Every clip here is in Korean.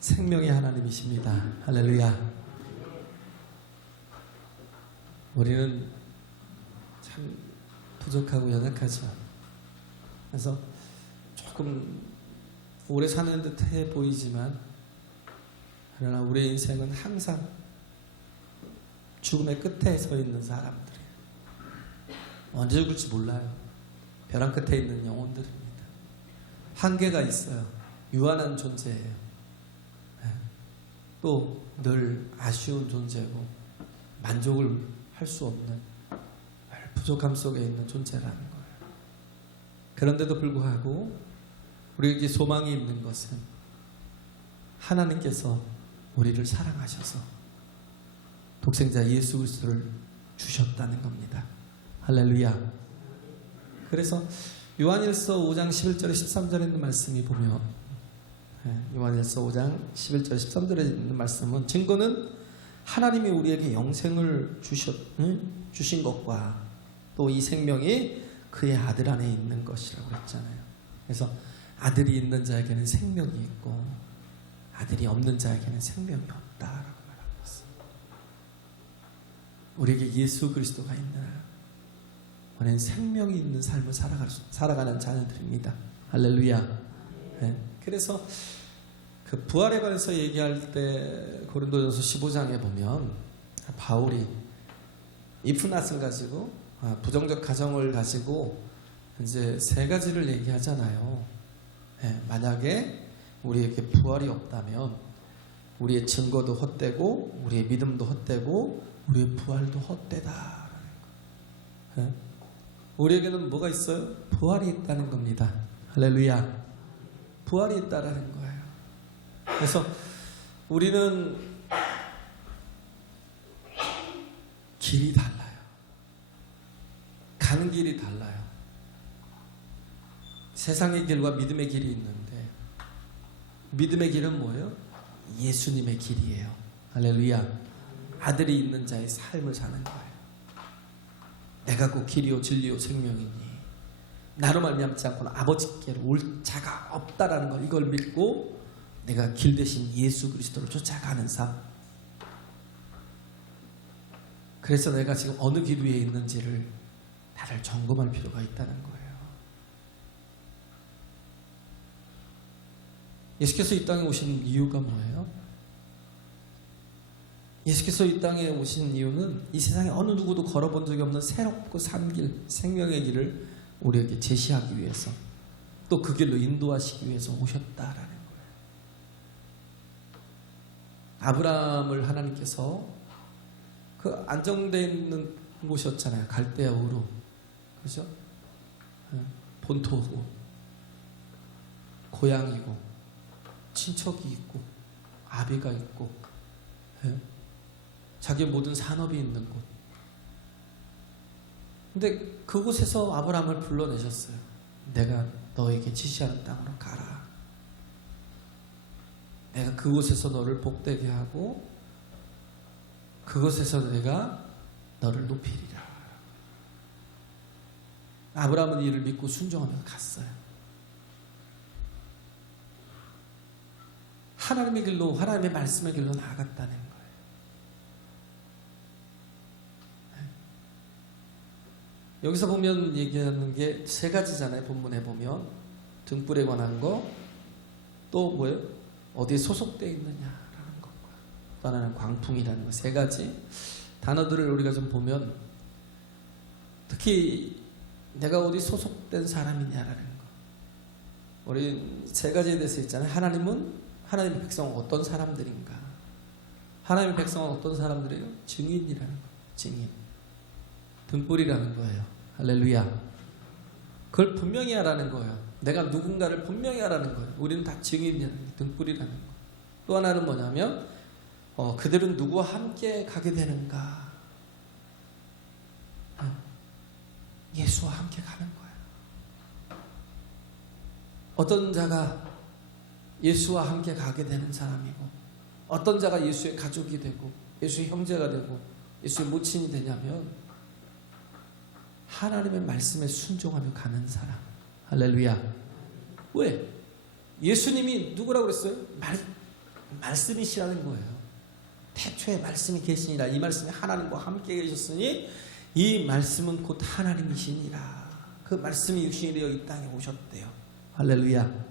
생명의 하나님이십니다. 할렐루야. 우리는 참 부족하고 연약하죠. 그래서 조금 오래 사는 듯해 보이지만, 그러나 우리의 인생은 항상 죽음의 끝에 서 있는 사람들이에요. 언제 죽을지 몰라요. 벼랑 끝에 있는 영혼들입니다. 한계가 있어요. 유한한 존재예요. 또 늘 아쉬운 존재고 만족을 할 수 없는 부족함 속에 있는 존재라는 거예요. 그런데도 불구하고 우리에게 소망이 있는 것은 하나님께서 우리를 사랑하셔서 독생자 예수 그리스도를 주셨다는 겁니다. 할렐루야. 그래서 요한일서 5장 11절에 13절에 있는 말씀이 보면, 요한일서 5장 11절 13절에 있는 말씀은, 증거는 하나님이 우리에게 영생을 주신 것과 또 이 생명이 그의 아들 안에 있는 것이라고 했잖아요. 그래서 아들이 있는 자에게는 생명이 있고 아들이 없는 자에게는 생명이 없다라고 말하고 있습니다. 우리에게 예수 그리스도가 있는 우리는 생명이 있는 삶을 살아가는 자녀들입니다. 할렐루야. 네. 그래서 그 부활에 관해서 얘기할 때 고린도전서 15장에 보면 바울이 이프낫을 가지고 부정적 가정을 가지고 이제 세 가지를 얘기하잖아요. 네. 만약에 우리에게 부활이 없다면 우리의 증거도 헛되고 우리의 믿음도 헛되고 우리의 부활도 헛되다라는 거. 네. 우리에게는 뭐가 있어요? 부활이 있다는 겁니다. 할렐루야. 부활이 있다라는 거예요. 그래서 우리는 길이 달라요. 가는 길이 달라요. 세상의 길과 믿음의 길이 있는데, 믿음의 길은 뭐예요? 예수님의 길이에요. 할렐루야. 아들이 있는 자의 삶을 사는 거예요. 내가 곧 길이요 진리요 생명이니 나로 말미암지 않고는 아버지께로 올 자가 없다라는 걸, 이걸 믿고 내가 길 대신 예수 그리스도를 쫓아가는 삶. 그래서 내가 지금 어느 길 위에 있는지를 나를 점검할 필요가 있다는 거예요. 예수께서 이 땅에 오신 이유가 뭐예요? 예수께서 이 땅에 오신 이유는 이 세상에 어느 누구도 걸어본 적이 없는 새롭고 산 길, 생명의 길을 우리에게 제시하기 위해서, 또 그 길로 인도하시기 위해서 오셨다라는 거예요. 아브라함을 하나님께서 그 안정되어 있는 곳이었잖아요. 갈대아 우르. 그렇죠? 본토고 고향이고 친척이 있고 아비가 있고 자기 모든 산업이 있는 곳. 근데 그곳에서 아브라함을 불러내셨어요. 내가 너에게 지시하는 땅으로 가라. 내가 그곳에서 너를 복되게 하고 그곳에서 내가 너를 높이리라. 아브라함은 이를 믿고 순종하면서 갔어요. 하나님의 길로, 하나님의 말씀의 길로 나아갔다는 거예요. 여기서 보면 얘기하는 게 세 가지잖아요. 본문에 보면 등불에 관한 거, 또 뭐예요? 어디에 소속되어 있느냐라는 것과 또 하나는 광풍이라는 거, 세 가지 단어들을 우리가 좀 보면, 특히 내가 어디 소속된 사람이냐라는 거, 우리 세 가지에 대해서 있잖아요. 하나님의 백성은 어떤 사람들인가? 하나님의 백성은 어떤 사람들이에요? 증인이라는 거, 증인. 등불이라는 거예요. 할렐루야. 그걸 분명히 하라는 거예요. 내가 누군가를 분명히 하라는 거예요. 우리는 다 증인이라는 게 등불이라는 거. 또 하나는 뭐냐면 그들은 누구와 함께 가게 되는가? 예수와 함께 가는 거예요. 어떤 자가 예수와 함께 가게 되는 사람이고, 어떤 자가 예수의 가족이 되고 예수의 형제가 되고 예수의 모친이 되냐면 하나님의 말씀에 순종하며 가는 사람. 할렐루야. 왜? 예수님이 누구라고 그랬어요? 말씀이시라는 거예요. 태초에 말씀이 계시니라. 이 말씀이 하나님과 함께 계셨으니 이 말씀은 곧 하나님이시니라. 그 말씀이 육신이 되어 이 땅에 오셨대요. 할렐루야.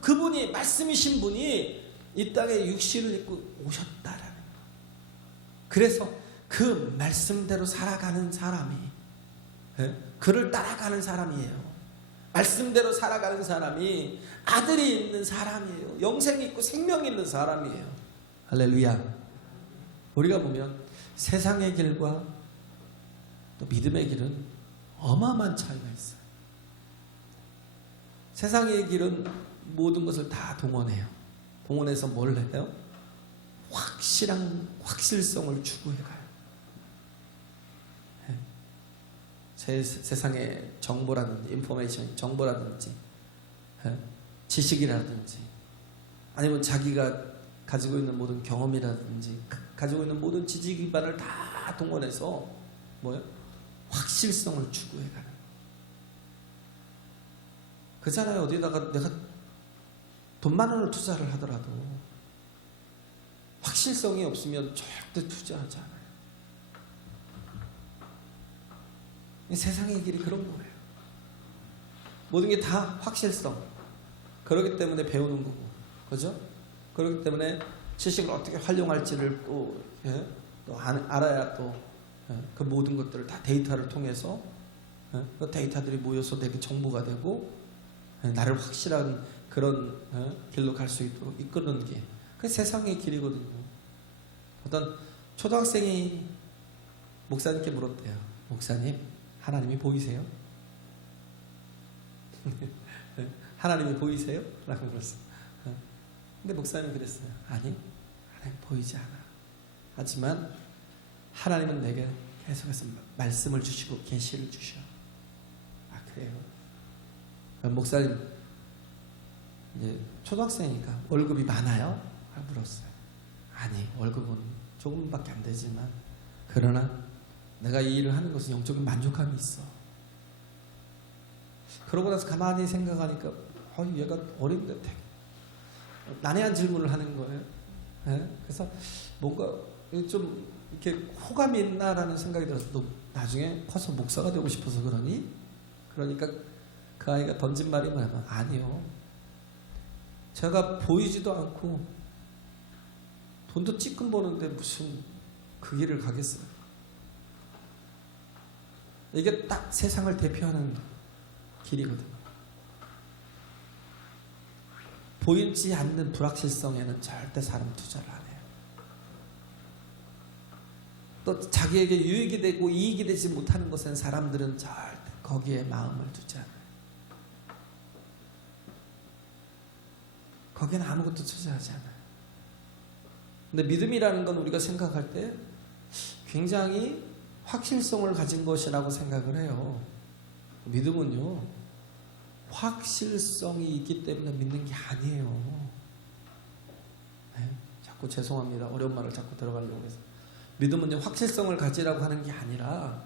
그분이, 말씀이신 분이 이 땅에 육신을 입고 오셨다라는 거. 그래서 그 말씀대로 살아가는 사람이, 그를 따라가는 사람이에요. 말씀대로 살아가는 사람이 아들이 있는 사람이에요. 영생이 있고 생명이 있는 사람이에요. 할렐루야. 우리가 보면 세상의 길과 또 믿음의 길은 어마어마한 차이가 있어요. 세상의 길은 모든 것을 다 동원해요. 동원해서 뭘 해요? 확실성을 추구해가요. 세상의 정보라든지 인포메이션, 정보라든지 지식이라든지 아니면 자기가 가지고 있는 모든 경험이라든지 가지고 있는 모든 지식 기반을 다 동원해서 뭐예요? 확실성을 추구해가는. 그잖아요. 어디다가 내가 돈 10,000원을 투자를 하더라도 확실성이 없으면 절대 투자하지 않아요. 세상의 길이 그런 거예요. 모든 게 다 확실성. 그렇기 때문에 배우는 거고, 그죠? 그렇기 때문에 지식을 어떻게 활용할지를 또 알아야 또 그 모든 것들을 다 데이터를 통해서 그 데이터들이 모여서 되게 정보가 되고 나를 확실한 그런 길로 갈 수 있도록 이끄는 게 그 세상의 길이거든요. 어떤 초등학생이 목사님께 물었대요. 목사님, 하나님이 보이세요? 하나님이 보이세요? 라고 물었어요. 근데 목사님이 그랬어요. 아니, 하나님 보이지 않아. 하지만 하나님은 내게 계속해서 말씀을 주시고 계시를 주셔. 아, 그래요? 목사님, 이제 초등학생이니까 월급이 많아요? 라고 물었어요. 아니, 월급은 조금밖에 안 되지만 그러나 내가 이 일을 하는 것은 영적인 만족감이 있어. 그러고 나서 가만히 생각하니까 얘가 어린데 되게 난해한 질문을 하는 거예요. 그래서 뭔가 좀 이렇게 호감이 있나라는 생각이 들어서 너 나중에 커서 목사가 되고 싶어서 그러니? 그러니까 그 아이가 던진 말이 뭐냐면 아니요. 제가 보이지도 않고 돈도 찌끔 버는데 무슨 그 길을 가겠어요. 이게 딱 세상을 대표하는 길이거든요. 보이지 않는 불확실성에는 절대 사람 투자를 안 해요. 또 자기에게 유익이 되고 이익이 되지 못하는 것은 사람들은 절대 거기에 마음을 두지 않아요. 거기는 아무것도 투자하지 않아요. 근데 믿음이라는 건 우리가 생각할 때 굉장히 확실성을 가진 것이라고 생각을 해요. 믿음은요, 확실성이 있기 때문에 믿는 게 아니에요. 네? 자꾸 죄송합니다. 어려운 말을 자꾸 들어가려고 해서. 믿음은요, 확실성을 가지라고 하는 게 아니라,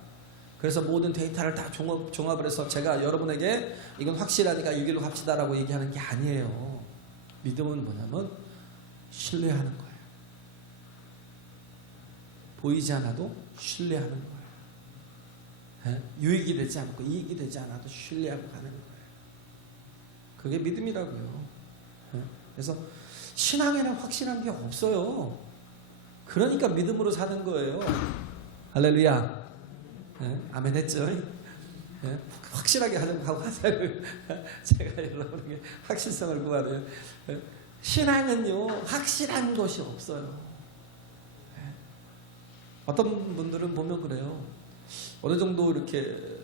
그래서 모든 데이터를 다 종합을 해서 제가 여러분에게 이건 확실하니까 이 길로 갑시다라고 얘기하는 게 아니에요. 믿음은 뭐냐면 신뢰하는 거예요. 보이지 않아도 신뢰하는 거예요. 유익이 되지 않고 이익이 되지 않아도 신뢰하고 가는 거예요. 그게 믿음이라고요. 그래서 신앙에는 확실한 게 없어요. 그러니까 믿음으로 사는 거예요. 할렐루야. 아멘 했죠? 확실하게 하자고 하자고요. 제가 여러분에게 확실성을 구하래요. 신앙은요, 확실한 것이 없어요. 어떤 분들은 보면 그래요. 어느 정도 이렇게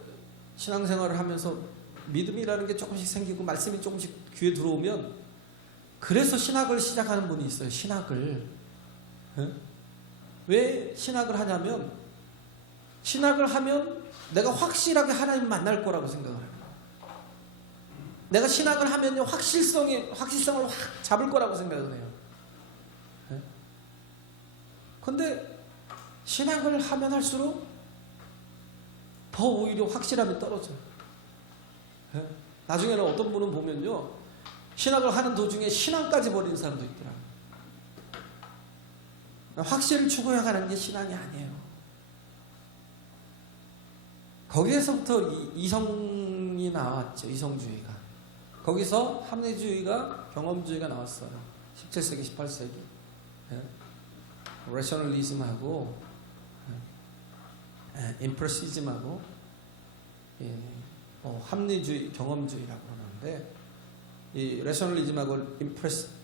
신앙생활을 하면서 믿음이라는 게 조금씩 생기고 말씀이 조금씩 귀에 들어오면 그래서 신학을 시작하는 분이 있어요. 신학을. 왜 신학을 하냐면 신학을 하면 내가 확실하게 하나님 만날 거라고 생각을 해요. 내가 신학을 하면요, 확실성을 확 잡을 거라고 생각을 해요. 근데 신학을 하면 할수록 더 오히려 확실함이 떨어져요. 나중에는 어떤 분은 보면요, 신학을 하는 도중에 신앙까지 버리는 사람도 있더라고요. 확실을 추구해가는 게 신앙이 아니에요. 거기에서부터 이성이 나왔죠. 이성주의가. 거기서 합리주의가, 경험주의가 나왔어요. 17세기, 18세기. 레셔널리즘하고 임프레시즘하고 합리주의, 경험주의라고 하는데, 이 레셔널리즘하고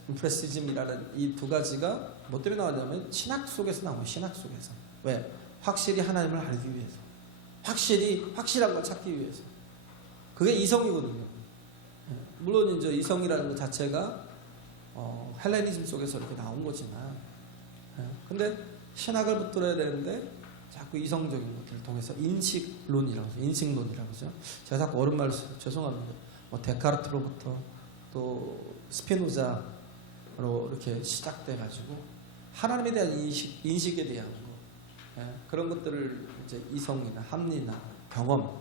임프레시즘이라는 이 두 가지가 뭐 때문에 나왔냐면 신학 속에서 나와요. 신학 속에서. 왜? 확실히 하나님을 알기 위해서. 확실한 걸 찾기 위해서. 그게 이성이거든요. 물론 이제 이성이라는 것 자체가 헬레니즘 속에서 이렇게 나온 거지만, 근데 신학을 붙들어야 되는데 자꾸 이성적인 것들을 통해서 인식론이라고 하죠. 인식론이라고 하죠. 제가 자꾸 옳은 말 죄송합니다. 뭐 데카르트로부터 또 스피노자로 이렇게 시작돼가지고 하나님에 대한 인식에 대한 거, 그런 것들을 이제 이성이나 합리나 경험,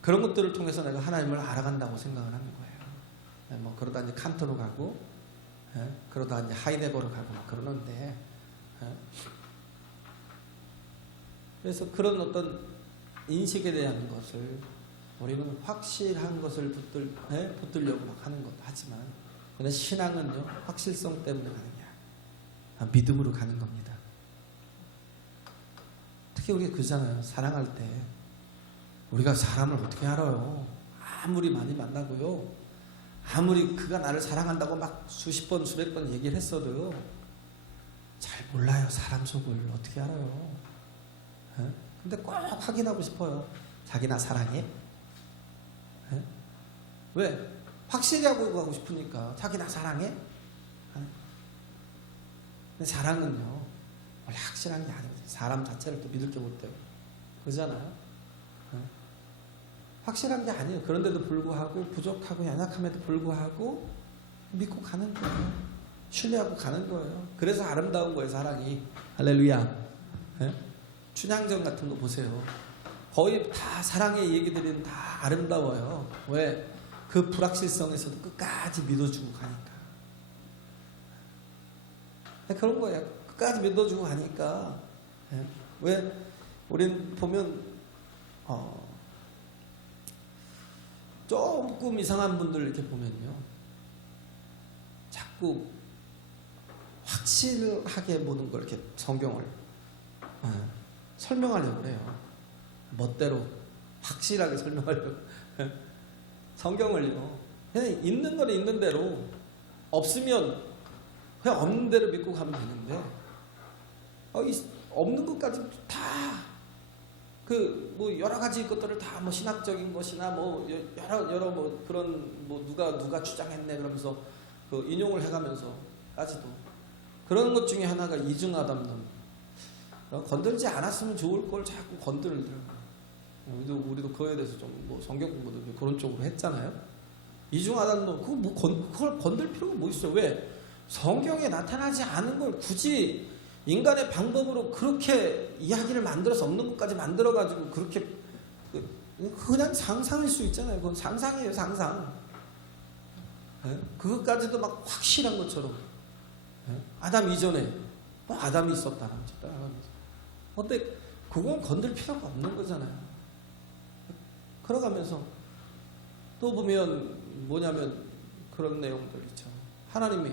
그런 것들을 통해서 내가 하나님을 알아간다고 생각을 하는 거예요. 뭐 그러다 이제 칸트로 가고, 그러다 이제 하이데거로 가고 막 그러는데, 그래서 그런 어떤 인식에 대한 것을 우리는 확실한 것을 붙들려고 막 하는 것도 하지만, 근데 신앙은요, 확실성 때문에 가는 게 아니야. 믿음으로 가는 겁니다. 특히 우리가 그러잖아요. 사랑할 때 우리가 사람을 어떻게 알아요? 아무리 많이 만나고요, 아무리 그가 나를 사랑한다고 막 수십 번 수백 번 얘기를 했어도요, 잘 몰라요. 사람 속을 어떻게 알아요? 근데 꼭 확인하고 싶어요. 자기 나 사랑해? 왜? 확실히 하고 가고 싶으니까. 자기 나 사랑해? 근데 사랑은요, 원래 확실한 게 아니거든요. 사람 자체를 또 믿을 게 못 돼요. 그러잖아요. 확실한 게 아니에요. 그런데도 불구하고, 부족하고 연약함에도 불구하고 믿고 가는 거예요. 신뢰하고 가는 거예요. 그래서 아름다운 거예요, 사랑이. 할렐루야. 춘향전 같은 거 보세요. 거의 다 사랑의 얘기들은 다 아름다워요. 왜? 그 불확실성에서도 끝까지 믿어주고 가니까. 그런 거예요. 끝까지 믿어주고 가니까. 왜? 우린 보면 조금 이상한 분들 이렇게 보면요, 자꾸 확실하게 보는 걸 이렇게 성경을 설명하려고 해요. 멋대로 확실하게 설명하려고. 성경을요, 그냥 있는 거는 있는 대로, 없으면 그냥 없는 대로 믿고 가면 되는데, 없는 것까지 다 뭐 여러 가지 것들을 다 뭐 신학적인 것이나 뭐 여러 뭐 그런 뭐 누가 주장했네 그러면서 그 인용을 해가면서까지도, 그런 것 중에 하나가 이중아담론. 건들지 않았으면 좋을 걸 자꾸 건드리더라고요. 우리도 그거에 대해서 좀 뭐 성경 공부도 그런 쪽으로 했잖아요. 이중아담론, 그걸 건들 필요가 뭐 있어요? 왜? 성경에 나타나지 않은 걸 굳이 인간의 방법으로 그렇게 이야기를 만들어서 없는 것까지 만들어가지고 그렇게, 그냥 상상일 수 있잖아요. 그건 상상이에요, 상상. 그것까지도 막 확실한 것처럼. 아담 이전에 뭐 아담이 있었다. 근데 그건 건들 필요가 없는 거잖아요. 걸어가면서 또 보면 뭐냐면 그런 내용들 있죠. 하나님이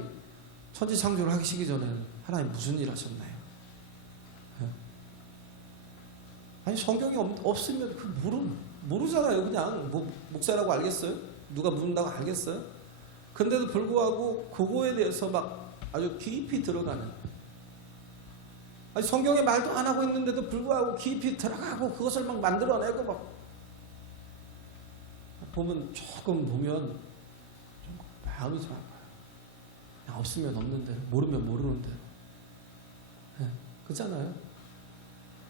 천지창조를 하시기 전에 하나님 무슨 일 하셨나요? 아니 성경이 없으면 모르잖아요. 그냥 뭐 목사라고 알겠어요? 누가 묻는다고 알겠어요? 근데도 불구하고 그거에 대해서 막 아주 깊이 들어가는, 아니 성경에 말도 안 하고 있는데도 불구하고 깊이 들어가고 그것을 막 만들어내고 막 조금 보면 좀 마음이 좀 아파요. 없으면 없는 대로, 모르면 모르는 대로. 그렇잖아요.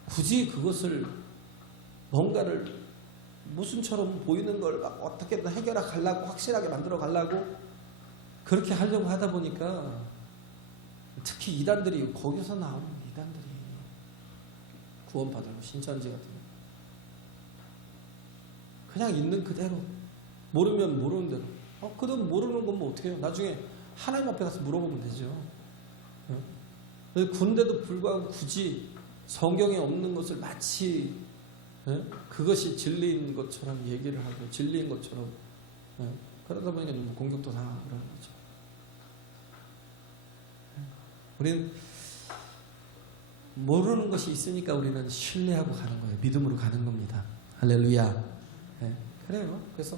굳이 그것을 뭔가를 무슨처럼 보이는 걸 막 어떻게든 해결해 가려고, 확실하게 만들어 가려고 그렇게 하려고 하다 보니까, 특히 이단들이, 거기서 나오는 이단들이 구원받으려고, 신천지 같은 거 그냥 있는 그대로, 모르면 모르는 대로. 그돈 모르는 건 뭐 어떻게 해요? 나중에 하나님 앞에 가서 물어보면 되죠. 군데도 불구하고 굳이 성경에 없는 것을 마치 그것이 진리인 것처럼 얘기를 하고 진리인 것처럼 그러다 보니까 너무 공격도 당하고 그러는 거죠. 우리는 모르는 것이 있으니까 우리는 신뢰하고 가는 거예요. 믿음으로 가는 겁니다. 할렐루야. 그래요. 그래서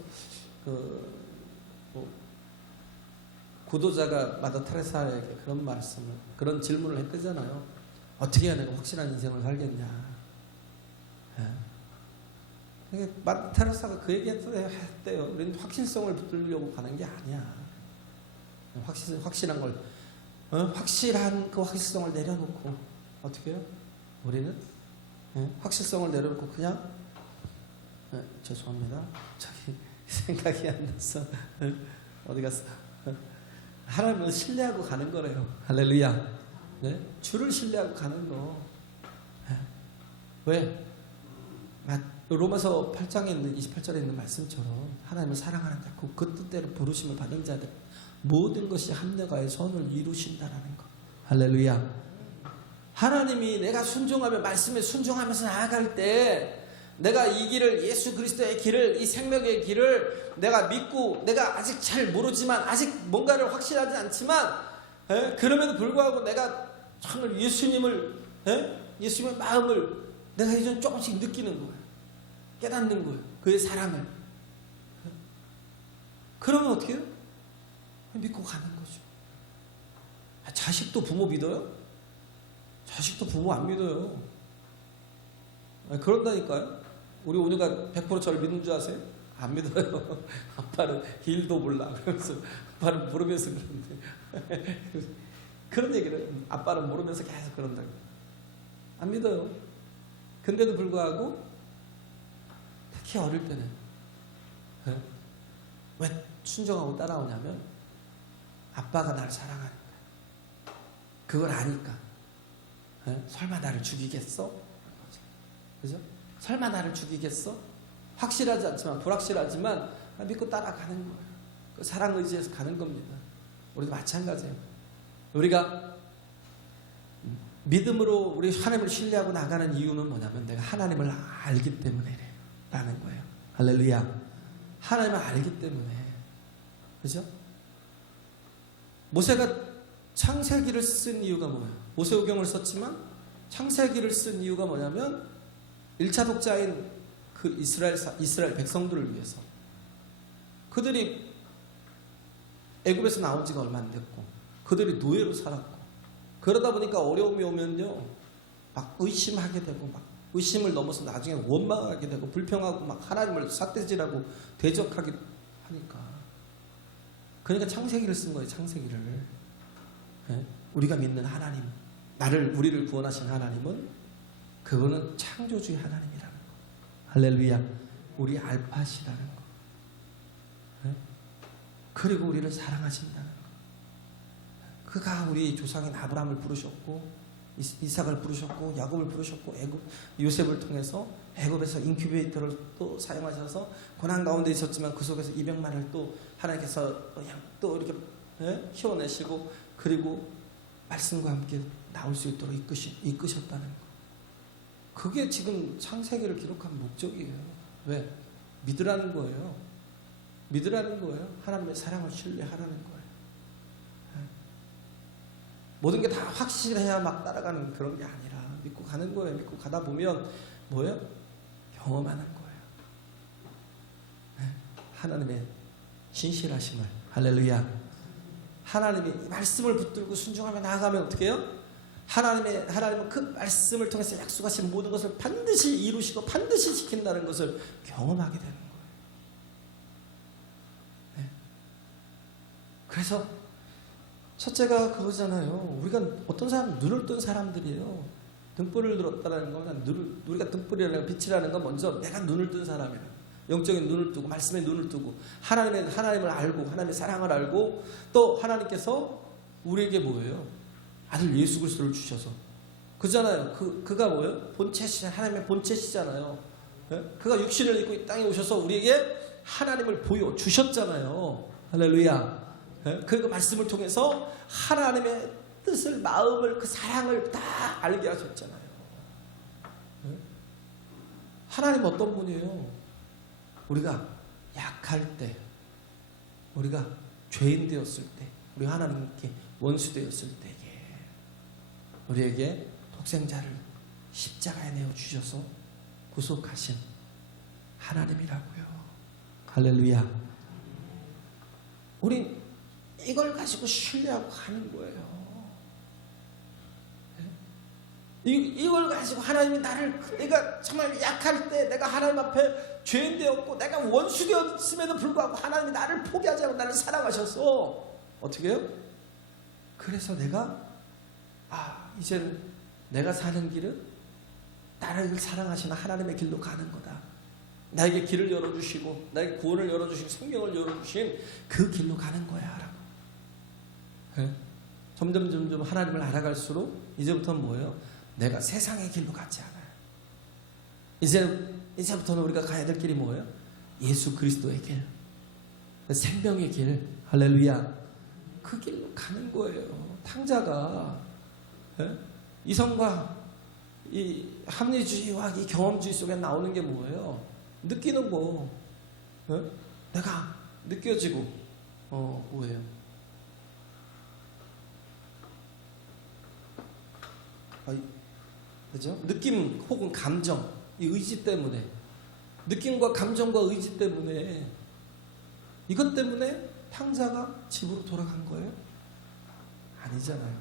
구도자가 마더 테레사에게 그런 질문을 했대잖아요. 어떻게 해야 내가 확실한 인생을 살겠냐. 마더 테레사가 그 얘기 했대요. 우리는 확실성을 붙들려고 가는 게 아니야. 확실한 걸, 확실한 그 확실성을 내려놓고, 어떻게 해요? 우리는 확실성을 내려놓고 그냥, 죄송합니다. 저기 생각이 안 나서, 어디 갔어? 하나님을 신뢰하고 가는 거래요. 할렐루야. 주를 신뢰하고 가는 거. 왜? 로마서 8장에 있는 28절에 있는 말씀처럼 하나님을 사랑하는 자, 그 뜻대로 부르심을 받은 자들 모든 것이 합력하여 선을 이루신다라는 거. 할렐루야. 하나님이 내가 순종하며 말씀에 순종하면서 나아갈 때 내가 이 길을, 예수 그리스도의 길을, 이 생명의 길을 내가 믿고, 내가 아직 잘 모르지만, 아직 뭔가를 확실하지 않지만, 그럼에도 불구하고 내가 정말 예수님의 마음을 내가 이제 조금씩 느끼는 거예요. 깨닫는 거예요. 그의 사랑을. 그러면 어떻게 해요? 믿고 가는 거죠. 자식도 부모 믿어요? 자식도 부모 안 믿어요. 그런다니까요. 우리 오누가 100% 저를 믿는 줄 아세요? 안 믿어요. 아빠는 일도 몰라. 그러면서 아빠는 모르면서 그러는데 그런 얘기를 아빠는 모르면서 계속 그런다고. 안 믿어요. 근데도 불구하고 특히 어릴 때는 왜 순종하고 따라오냐면 아빠가 나를 사랑하니까. 그걸 아니까. 설마 나를 죽이겠어? 그죠? 설마 나를 죽이겠어? 확실하지 않지만, 불확실하지만 믿고 따라가는 거예요. 그 사랑 의지에서 가는 겁니다. 우리도 마찬가지예요. 우리가 믿음으로 우리 하나님을 신뢰하고 나가는 이유는 뭐냐면 내가 하나님을 알기 때문에 라는 거예요. 할렐루야. 하나님을 알기 때문에. 그죠? 모세가 창세기를 쓴 이유가 뭐예요? 모세오경을 썼지만 창세기를 쓴 이유가 뭐냐면 1차 독자인 그 이스라엘 백성들을 위해서. 그들이 애굽에서 나온 지가 얼마 안 됐고 그들이 노예로 살았고 그러다 보니까 어려움이 오면요 막 의심하게 되고 막 의심을 넘어서 나중에 원망하게 되고 불평하고 막 하나님을 삿대질하고 대적하게 하니까 그러니까 창세기를 쓴 거예요. 창세기를. 우리가 믿는 하나님, 우리를 구원하신 하나님은 그거는 창조주의 하나님이라는 거. 할렐루야. 우리 알파시라는 거. 그리고 우리를 사랑하신다는 거. 그가 우리 조상인 아브라함을 부르셨고 이삭을 부르셨고 야곱을 부르셨고 요셉을 통해서 애굽에서 인큐베이터를 또 사용하셔서 고난 가운데 있었지만 그 속에서 200만을 또 하나님께서 또 이렇게 키워내시고 그리고 말씀과 함께 나올 수 있도록 이끄셨다는 거. 그게 지금 창세기를 기록한 목적이에요. 왜? 믿으라는 거예요. 믿으라는 거예요. 하나님의 사랑을 신뢰하라는 거예요. 모든 게 다 확실해야 막 따라가는 그런 게 아니라 믿고 가는 거예요. 믿고 가다 보면 뭐예요? 경험하는 거예요. 하나님의 신실하심을. 할렐루야. 하나님이 말씀을 붙들고 순종하며 나아가면 어떻게 해요? 하나님은 그 말씀을 통해서 약속하신 모든 것을 반드시 이루시고 반드시 지킨다는 것을 경험하게 되는 거예요. 그래서 첫째가 그거잖아요. 우리가 어떤 사람 눈을 뜬 사람들이에요. 등불을 들었다는 건 우리가 등불이라는 빛이라는 건 먼저 내가 눈을 뜬 사람이에요. 영적인 눈을 뜨고 말씀의 눈을 뜨고 하나님을 알고 하나님의 사랑을 알고 또 하나님께서 우리에게 뭐예요? 아들 예수 그리스도를 주셔서 그잖아요. 그가 뭐예요? 하나님의 본체시잖아요. 그가 육신을 입고 이 땅에 오셔서 우리에게 하나님을 보여 주셨잖아요. 할렐루야. 그 말씀을 통해서 하나님의 뜻을, 마음을, 그 사랑을 다 알게 하셨잖아요. 하나님 어떤 분이에요? 우리가 약할 때, 우리가 죄인 되었을 때, 우리 하나님께 원수 되었을 때에 우리에게 독생자를 십자가에 내어 주셔서 구속하신 하나님이라고요. 할렐루야. 우린 이걸 가지고 신뢰하고 가는 거예요. 이걸 가지고 하나님이 내가 정말 약할 때, 내가 하나님 앞에 죄인 되었고 내가 원수 되었음에도 불구하고 하나님이 나를 포기하지 않고 나를 사랑하셔서 어떻게 해요? 그래서 내가 이제는 내가 사는 길은 나를 사랑하시는 하나님의 길로 가는 거다. 나에게 길을 열어주시고 나에게 구원을 열어주시고 생명을 열어주신 그 길로 가는 거야 라고. 점점 하나님을 알아갈수록 이제부터는 뭐예요? 내가 세상의 길로 가지 않아요. 이제부터는 우리가 가야 될 길이 뭐예요? 예수 그리스도의 길, 생명의 길. 할렐루야. 그 길로 가는 거예요. 탕자가 이성과 이 합리주의와 이 경험주의 속에 나오는 게 뭐예요? 느끼는 거. 내가 느껴지고 뭐예요? 그죠? 느낌 혹은 감정, 이 의지 때문에, 느낌과 감정과 의지 때문에, 이것 때문에 탕자가 집으로 돌아간 거예요? 아니잖아요.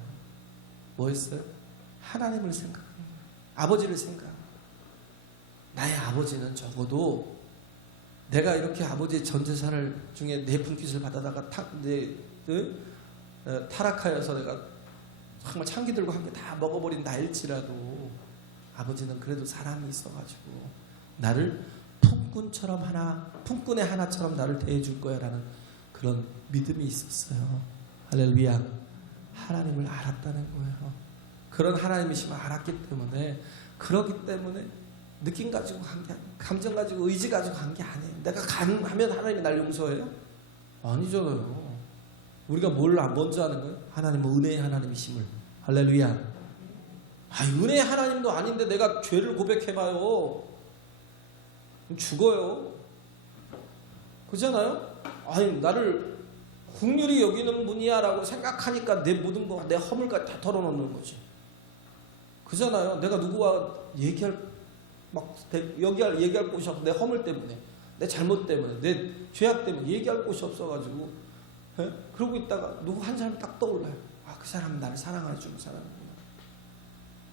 뭐 했어요? 하나님을 생각하는 거예요. 아버지를 생각하는 거예요. 나의 아버지는 적어도 내가 이렇게 아버지의 전 재산을 중에 내 분깃을 받아다가 타락하여서 내가 정말 창기들과 함께 다 먹어버린 나일지라도 아버지는 그래도 사랑이 있어가지고 나를 품꾼의 하나처럼 나를 대해줄 거야 라는 그런 믿음이 있었어요. 할렐루야. 하나님을 알았다는 거예요. 그런 하나님이심을 알았기 때문에, 그러기 때문에 느낌 가지고 간 게 아니에요. 감정 가지고 의지 가지고 간 게 아니에요. 내가 하면 하나님이 날 용서해요? 아니잖아요. 우리가 뭘 먼저 하는 거예요? 하나님은 은혜의 하나님이심을. 할렐루야. 은혜의 하나님도 아닌데 내가 죄를 고백해봐요. 죽어요. 그렇잖아요? 나를 긍휼히 여기는 분이야 라고 생각하니까 내 모든 거, 내 허물까지 다 털어놓는 거지. 그잖아요. 내가 누구와 얘기할 곳이 없어. 내 허물 때문에, 내 잘못 때문에, 내 죄악 때문에 얘기할 곳이 없어가지고, 그러고 있다가 누구 한 사람 딱 떠올라요. 그 사람은 나를 사랑해 주는 사람이구나.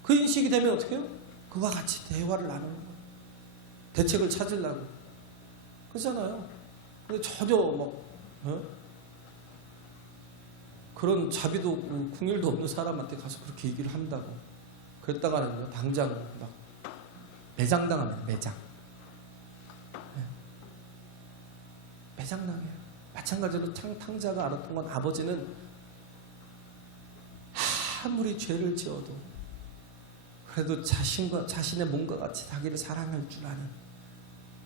그 인식이 되면 어떻게 해요? 그와 같이 대화를 나누는 거예요. 대책을 찾으려고. 그렇잖아요. 근데 전혀 그런 자비도 없고 긍휼도 없는 사람한테 가서 그렇게 얘기를 한다고. 그랬다가는요, 당장 막 매장당합니다. 매장당해요. 마찬가지로 탕자가 알았던 건, 아버지는 아무리 죄를 지어도 그래도 자신의 몸과 같이 자기를 사랑할 줄 아는,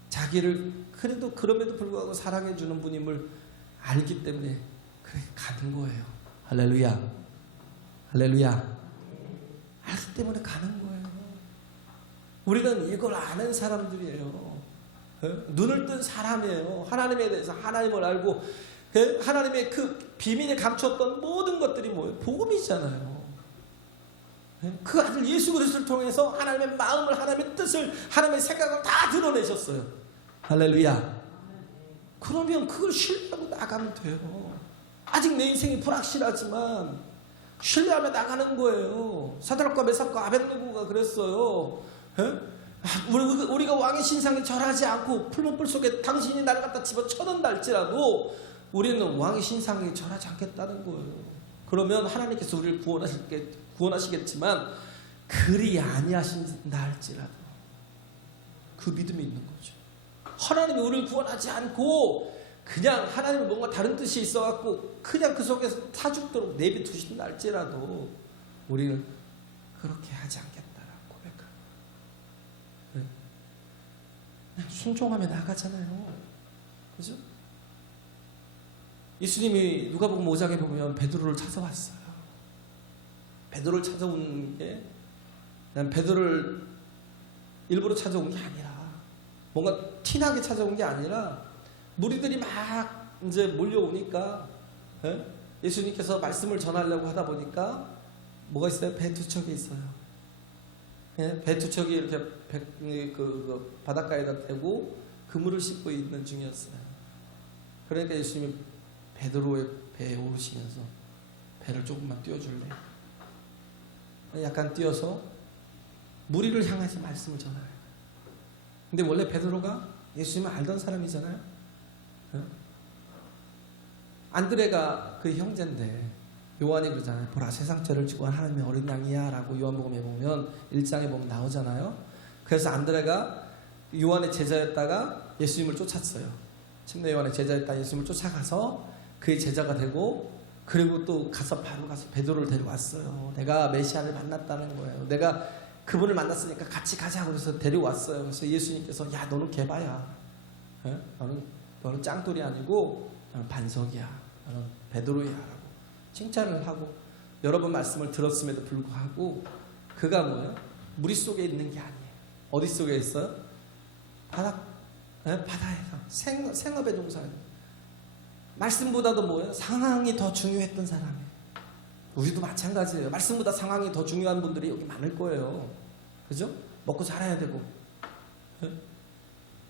자기를 그럼에도 불구하고 사랑해 주는 분임을 알기 때문에 그렇게 가는 거예요. 할렐루야. 할렐루야. 알기 때문에 가는 거예요. 우리는 이걸 아는 사람들이에요. 눈을 뜬 사람이에요. 하나님에 대해서, 하나님을 알고 하나님의 그 비밀에 감췄던 모든 것들이 뭐예요? 복음이잖아요. 그 아들 예수 그리스도를 통해서 하나님의 마음을, 하나님의 뜻을, 하나님의 생각을 다 드러내셨어요. 할렐루야. 그러면 그걸 신뢰하고 나가면 돼요. 아직 내 인생이 불확실하지만 신뢰하며 나가는 거예요. 사드락과 메삭과 아벳느고가 그랬어요. 우리가 왕의 신상에 절하지 않고 풀문불 속에 당신이 나를 갖다 집어쳐넣는다 할지라도 우리는 왕의 신상에 절하지 않겠다는 거예요. 그러면 하나님께서 우리를 구원하시겠지만 그리 아니하신다 할지라도 그 믿음이 있는 거죠. 하나님이 우리를 구원하지 않고 그냥 하나님은 뭔가 다른 뜻이 있어갖고 그냥 그 속에서 타죽도록 내비두신다 할지라도 우리는 그렇게 하지 않겠다라고 고백합니다. 순종하며 나가잖아요. 그죠? 예수님이 누가복음 5장에 보면 베드로를 찾아왔어요. 베드로를 찾아온 게 난 베드로를 일부러 찾아온 게 아니라 뭔가 티나게 찾아온 게 아니라 무리들이 막 이제 몰려오니까 예수님께서 말씀을 전하려고 하다 보니까 뭐가 있어요? 배 두 척이 있어요. 배 두 척이 이렇게 그 바닷가에다 대고 그물을 싣고 있는 중이었어요. 그러니까 예수님이 베드로의 배에 오르시면서 배를 조금만 띄워줄래? 약간 띄어서 무리를 향해서 말씀을 전해요. 근데 원래 베드로가 예수님을 알던 사람이잖아요. 안드레가 그 형제인데 요한이 그러잖아요. 보라, 세상 죄를 지고 하나님의 어린 양이야 라고 요한복음에 보면 1장에 보면 나오잖아요. 그래서 안드레가 요한의 제자였다가 예수님을 쫓았어요. 침례 요한의 제자였다가 예수님을 쫓아가서 그의 제자가 되고, 그리고 또 바로 가서 베드로를 데려왔어요. 내가 메시아를 만났다는 거예요. 내가 그분을 만났으니까 같이 가자 그래서 데려왔어요. 그래서 예수님께서 야, 너는 개바야. 너는 짱돌이 아니고 너는 반석이야. 너는 베드로야 라고 칭찬을 하고 여러 번 말씀을 들었음에도 불구하고 그가 뭐예요? 무리 속에 있는 게 아니에요. 어디 속에 있어요? 바다에서 생업에 종사해요. 말씀보다도 뭐예요? 상황이 더 중요했던 사람이에요. 우리도 마찬가지예요. 말씀보다 상황이 더 중요한 분들이 여기 많을 거예요. 그죠? 먹고 살아야 되고,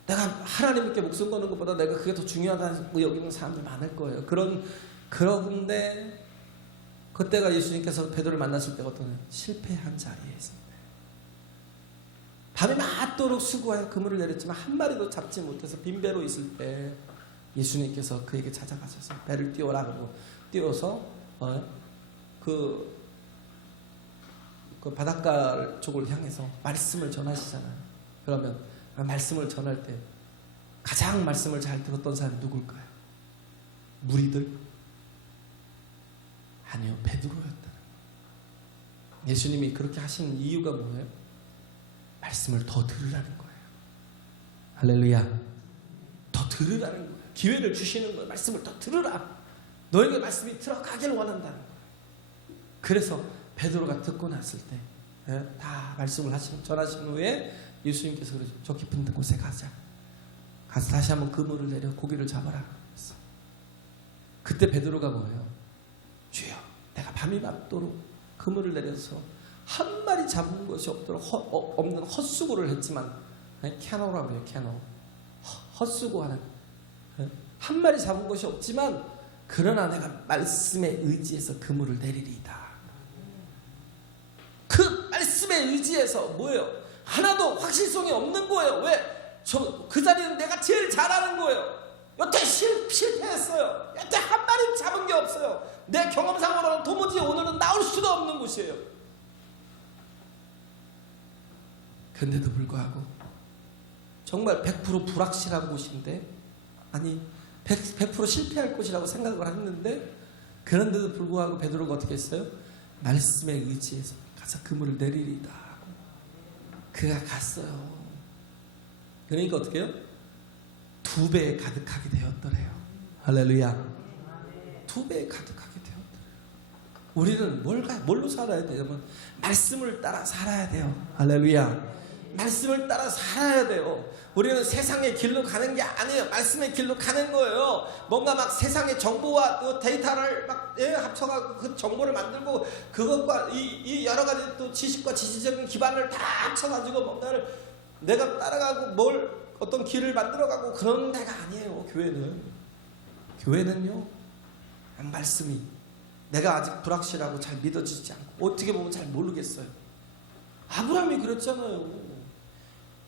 내가 하나님께 목숨 거는 것보다 내가 그게 더 중요하다고 여기는 사람들 많을 거예요. 그런데 그때가 예수님께서 베드로를 만났을 때가 어떤 실패한 자리에 있습니다. 밤이 맞도록 수고하여 그물을 내렸지만 한 마리도 잡지 못해서 빈배로 있을 때 예수님께서 그에게 찾아가셔서 배를 띄워라 그러고 띄워서 그 바닷가 쪽을 향해서 말씀을 전하시잖아요. 그러면 말씀을 전할 때 가장 말씀을 잘 들었던 사람이 누굴까요? 무리들? 아니요, 베드로였다. 예수님이 그렇게 하신 이유가 뭐예요? 말씀을 더 들으라는 거예요. 할렐루야. 더 들으라는 거예요. 기회를 주시는 거예요. 말씀을 더 들으라. 너에게 말씀이 들어가길 원한다는 거예요. 그래서 베드로가 듣고 났을 때 다 말씀을 전하신 후에 예수님께서 그러죠. 저 깊은 곳에 가자. 가서 다시 한번 그물을 내려 고기를 잡아라. 그랬어. 그때 베드로가 뭐예요? 주여, 내가 밤이 맞도록 그물을 내려서 한 마리 잡은 것이 없는 헛수고를 했지만, 캐노라고 해요. 캐노. 헛수고하는, 한 마리 잡은 것이 없지만 그러나 내가 말씀에 의지해서 그물을 내리리이다. 그 말씀에 의지해서 뭐예요? 하나도 확실성이 없는 거예요. 왜? 그 자리는 내가 제일 잘하는 거예요. 여태 실패했어요. 여태 한 마리 잡은 게 없어요. 내 경험상으로는 도무지 오늘은 나올 수가 없는 곳이에요. 그런데도 불구하고 정말 100% 불확실한 곳인데, 아니 100% 실패할 곳이라고 생각을 했는데, 그런데도 불구하고 베드로가 어떻게 했어요? 말씀에 의지해서 가서 그물을 내리리다 하고 그가 갔어요. 그러니까 어떻게 해요? 2배 가득하게 되었더래요. 할렐루야. 2배 가득하게 되었더래요. 우리는 뭘로 살아야 돼요? 말씀을 따라 살아야 돼요. 할렐루야. 말씀을 따라 살아야 돼요. 우리는 세상의 길로 가는 게 아니에요. 말씀의 길로 가는 거예요. 뭔가 막 세상의 정보와 또 데이터를 막 합쳐가지고 그 정보를 만들고 그것과 이 여러 가지 또 지식과 지식적인 기반을 다 합쳐가지고 뭔가를 내가 따라가고 어떤 길을 만들어가고 그런 데가 아니에요. 교회는요, 말씀이 내가 아직 불확실하고 잘 믿어지지 않고 어떻게 보면 잘 모르겠어요. 아브라함이 그랬잖아요.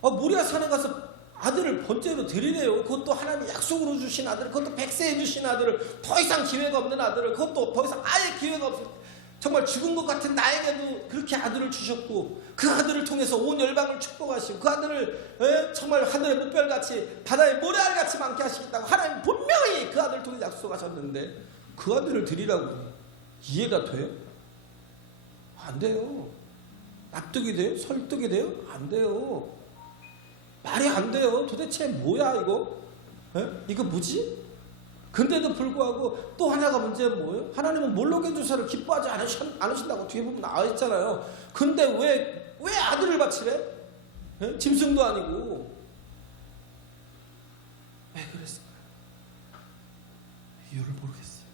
모리아 산에 가서 아들을 번째로 드리래요. 그것도 하나님이 약속으로 주신 아들, 그것도 100세에 주신 아들을, 더 이상 기회가 없는 아들을, 그것도 더 이상 아예 기회가 없어요. 정말 죽은 것 같은 나에게도 그렇게 아들을 주셨고, 그 아들을 통해서 온 열방을 축복하시고, 그 아들을 정말 하늘의 목별같이 바다의 모래알같이 많게 하시겠다고 하나님 분명히 그 아들을 통해 약속하셨는데, 그 아들을 드리라고 이해가 돼요? 안 돼요. 납득이 돼요? 설득이 돼요? 안 돼요. 말이 안 돼요. 도대체 뭐야 이거? 이거 뭐지? 근데도 불구하고 또 하나가 문제는 뭐예요? 하나님은 몰록의 조사를 기뻐하지 않으신다고 뒤에 보면 나와 있잖아요. 근데 왜 아들을 바치래? 예? 짐승도 아니고. 왜 그랬을까요? 이유를 모르겠어요.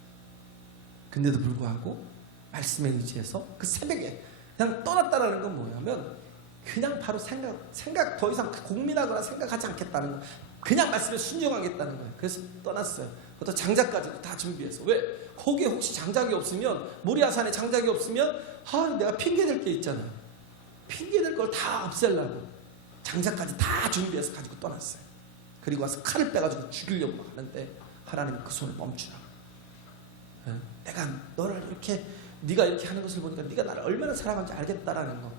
근데도 불구하고 말씀에 의지해서 그 새벽에 그냥 떠났다라는 건 뭐냐면 그냥 바로 생각 더 이상 고민하거나 생각하지 않겠다는 거. 그냥 말씀에 순종하겠다는 거예요. 그래서 떠났어요. 그것도 장작까지도 다 준비해서. 왜? 거기에 혹시 장작이 없으면, 모리아산에 장작이 없으면 내가 핑계댈 게 있잖아요. 핑계댈 걸 다 없애려고 장작까지 다 준비해서 가지고 떠났어요. 그리고 와서 칼을 빼가지고 죽이려고 하는데 하나님은 그 손을 멈추라고. 내가 너를 이렇게, 네가 이렇게 하는 것을 보니까 네가 나를 얼마나 사랑하는지 알겠다라는 거.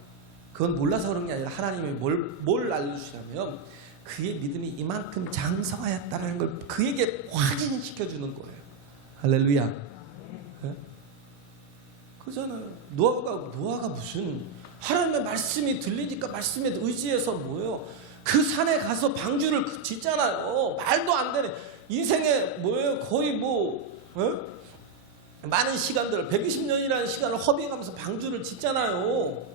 그건 몰라서 그런 게 아니라 하나님이 뭘 알려주시냐면 그의 믿음이 이만큼 장성하였다는 걸 그에게 확인시켜주는 거예요. 할렐루야. 네? 그러잖아요. 노아가 무슨 하나님의 말씀이 들리니까 말씀에 의지해서 뭐예요? 그 산에 가서 방주를 짓잖아요. 말도 안 되네. 인생에 뭐예요? 거의 많은 시간들, 120년이라는 시간을 허비해가면서 방주를 짓잖아요.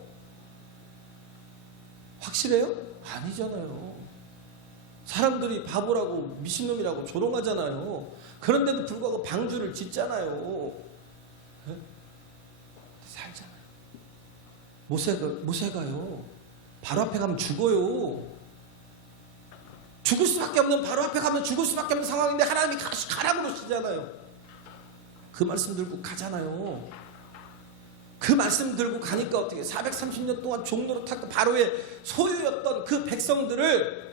확실해요? 아니잖아요. 사람들이 바보라고 미친놈이라고 조롱하잖아요. 그런데도 불구하고 방주를 짓잖아요. 네? 살잖아요. 모세가요. 바로 앞에 가면 죽어요. 죽을 수밖에 없는, 바로 앞에 가면 죽을 수밖에 없는 상황인데 하나님이 가라고 그러시잖아요. 그 말씀 들고 가잖아요. 그 말씀 들고 가니까 어떻게 430년 동안 종로로 탔고 바로의 소유였던 그 백성들을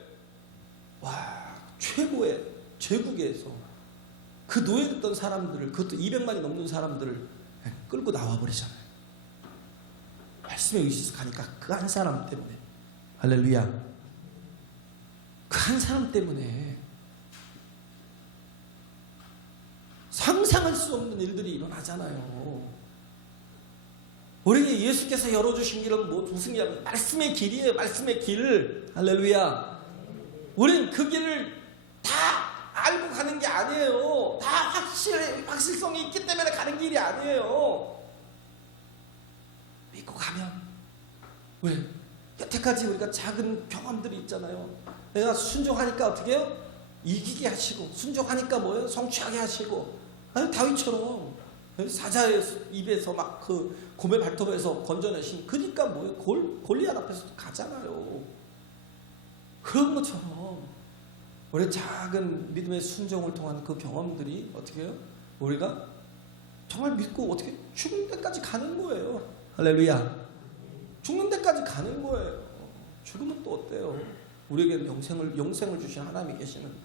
최고의 제국에서 그 노예됐던 사람들을, 그것도 200만이 넘는 사람들을 끌고 나와버리잖아요. 말씀에 의지해서 가니까 그 한 사람 때문에. 할렐루야. 그 한 사람 때문에 상상할 수 없는 일들이 일어나잖아요. 우리에게 예수께서 열어주신 길은 무슨 길이냐면 말씀의 길이에요. 말씀의 길. 할렐루야. 우리는 그 길을 다 알고 가는 게 아니에요. 다 확실성이 있기 때문에 가는 길이 아니에요. 믿고 가면. 왜? 여태까지 우리가 작은 경험들이 있잖아요. 내가 순종하니까 어떻게 해요? 이기게 하시고, 순종하니까 뭐예요? 성취하게 하시고. 아니, 다윗처럼 사자의 입에서 막 그 고멜 발톱에서 건져내신, 그러니까 뭐예요? 골리앗 앞에서 가잖아요. 그런 것처럼 우리 작은 믿음의 순종을 통한 그 경험들이 어떻게 해요? 우리가 정말 믿고 어떻게 죽는 데까지 가는 거예요. 할렐루야. 죽는 데까지 가는 거예요. 죽으면 또 어때요? 우리에게는 영생을 주신 하나님이 계시는데,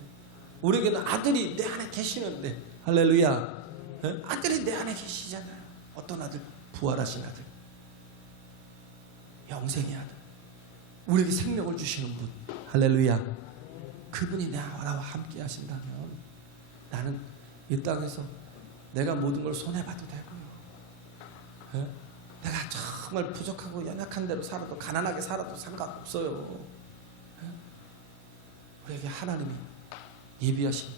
우리에게는 아들이 내 안에 계시는데, 할렐루야. 네? 아들이 내 안에 계시잖아요. 어떤 아들? 부활하신 아들, 영생의 아들, 우리에게 생명을 주시는 분. 할렐루야. 그분이 나와 함께 하신다면 나는 이 땅에서 내가 모든 걸 손해봐도 되고요. 네? 내가 정말 부족하고 연약한 대로 살아도, 가난하게 살아도 상관없어요. 네? 우리에게 하나님이 예비하신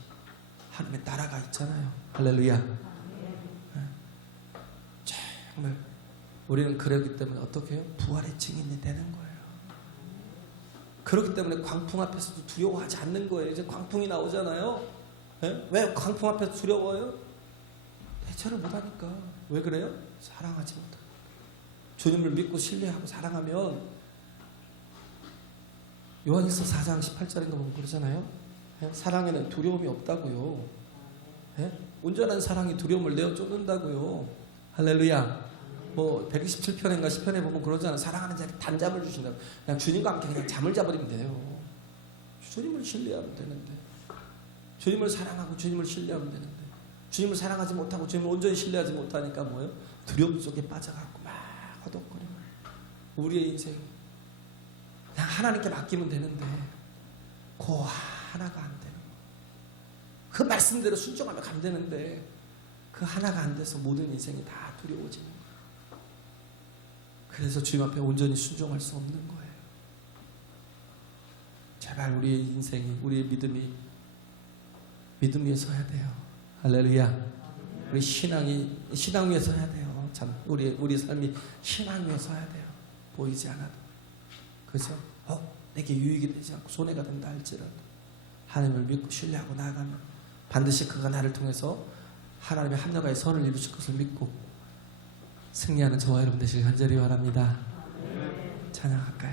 하나님의 나라가 있잖아요. 할렐루야. 정말 우리는 그러기 때문에 어떻게 해요? 부활의 증인이 되는 거예요. 그렇기 때문에 광풍 앞에서도 두려워하지 않는 거예요. 이제 광풍이 나오잖아요. 네? 왜 광풍 앞에서 두려워요? 대처를 못하니까. 왜 그래요? 사랑하지 못하고. 주님을 믿고 신뢰하고 사랑하면, 요한일서 4장 18절인가 보면 그러잖아요. 네? 사랑에는 두려움이 없다고요. 네? 온전한 사랑이 두려움을 내어 쫓는다고요. 할렐루야. 127편인가 10편에 보면 그러잖아요. 사랑하는 자에게 단잠을 주신다고. 그냥 주님과 함께 그냥 잠을 자버리면 돼요. 주님을 신뢰하면 되는데, 주님을 사랑하고 주님을 신뢰하면 되는데, 주님을 사랑하지 못하고 주님을 온전히 신뢰하지 못하니까 뭐예요? 두려움 속에 빠져갖고 막 허덕거리고. 우리의 인생 그냥 하나님께 맡기면 되는데 그 하나가 안 되는 거. 그 말씀대로 순종하며 가면 되는데 그 하나가 안 돼서 모든 인생이 다 두려워지는 거예요. 그래서 주님 앞에 온전히 순종할 수 없는 거예요. 제발 우리의 인생이, 우리의 믿음이 믿음 위에 서야 돼요. 할렐루야. 우리 신앙 위에서 해야 돼요. 참 우리 삶이 신앙 위에서 해야 돼요. 보이지 않아도. 그죠? 내게 유익이 되지 않고 손해가 된다 할지라도 하나님을 믿고 신뢰하고 나아가면 반드시 그가 나를 통해서 하나님의 합력하여 선을 이루실 것을 믿고 승리하는 저와 여러분 되시길 간절히 바랍니다. 찬양할까요?